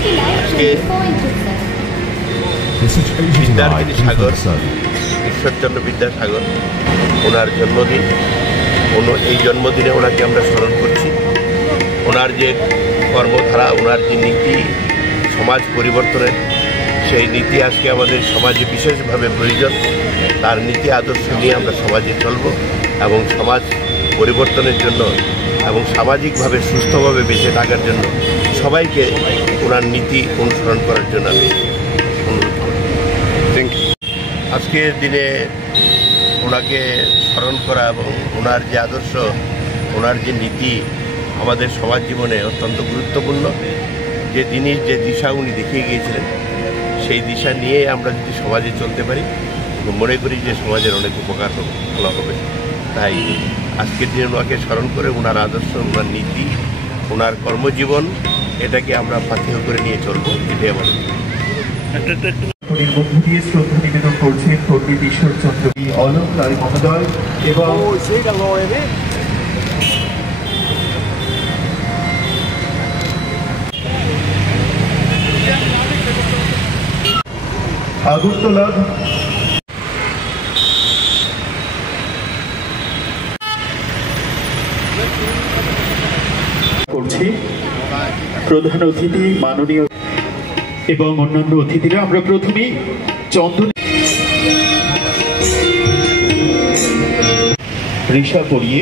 আজকে বিদ্যার্থী সাগর ঈশ্বরচন্দ্র বিদ্যাসাগর ওনার জন্মদিন। এই জন্মদিনে ওনাকে আমরা স্মরণ করছি। ওনার যে কর্মধারা, ওনার যে নীতি সমাজ পরিবর্তনের, সেই নীতি আজকে আমাদের সমাজে বিশেষভাবে প্রয়োজন। তার নীতি আদর্শ নিয়ে আমরা সমাজে চলব এবং সমাজ পরিবর্তনের জন্য এবং সামাজিকভাবে সুস্থভাবে বেঁচে থাকার জন্য সবাইকে ওনার নীতি অনুসরণ করার জন্য আমি অনুরোধ করি। Thank you. আজকের দিনে ওনাকে স্মরণ করা এবং ওনার যে আদর্শ, ওনার যে নীতি আমাদের সমাজ জীবনে অত্যন্ত গুরুত্বপূর্ণ। যে জিনিস, যে দিশা উনি দেখিয়ে গিয়েছিলেন, সেই দিশা নিয়ে আমরা যদি সমাজে চলতে পারি মনে করি যে সমাজের অনেক উপকার হবে, ভালো হবে। তাই আজকের দিনে ওনাকে স্মরণ করে ওনার আদর্শ, ওনার নীতি, ওনার কর্মজীবন এটাকে আমরা পাথেয় করে নিয়ে চলবো, এটাই আমাদের। মধ্য দিয়ে শ্রদ্ধা নিবেদন করছেন পণ্ডিত ঈশ্বরচন্দ্র অলঙ্কার মহোদয় এবং আগরতলা করছি প্রধান অতিথি মাননীয় এবং অন্যান্য অতিথিরা। আমরা প্রথমেই চন্দন রেশা পরিয়ে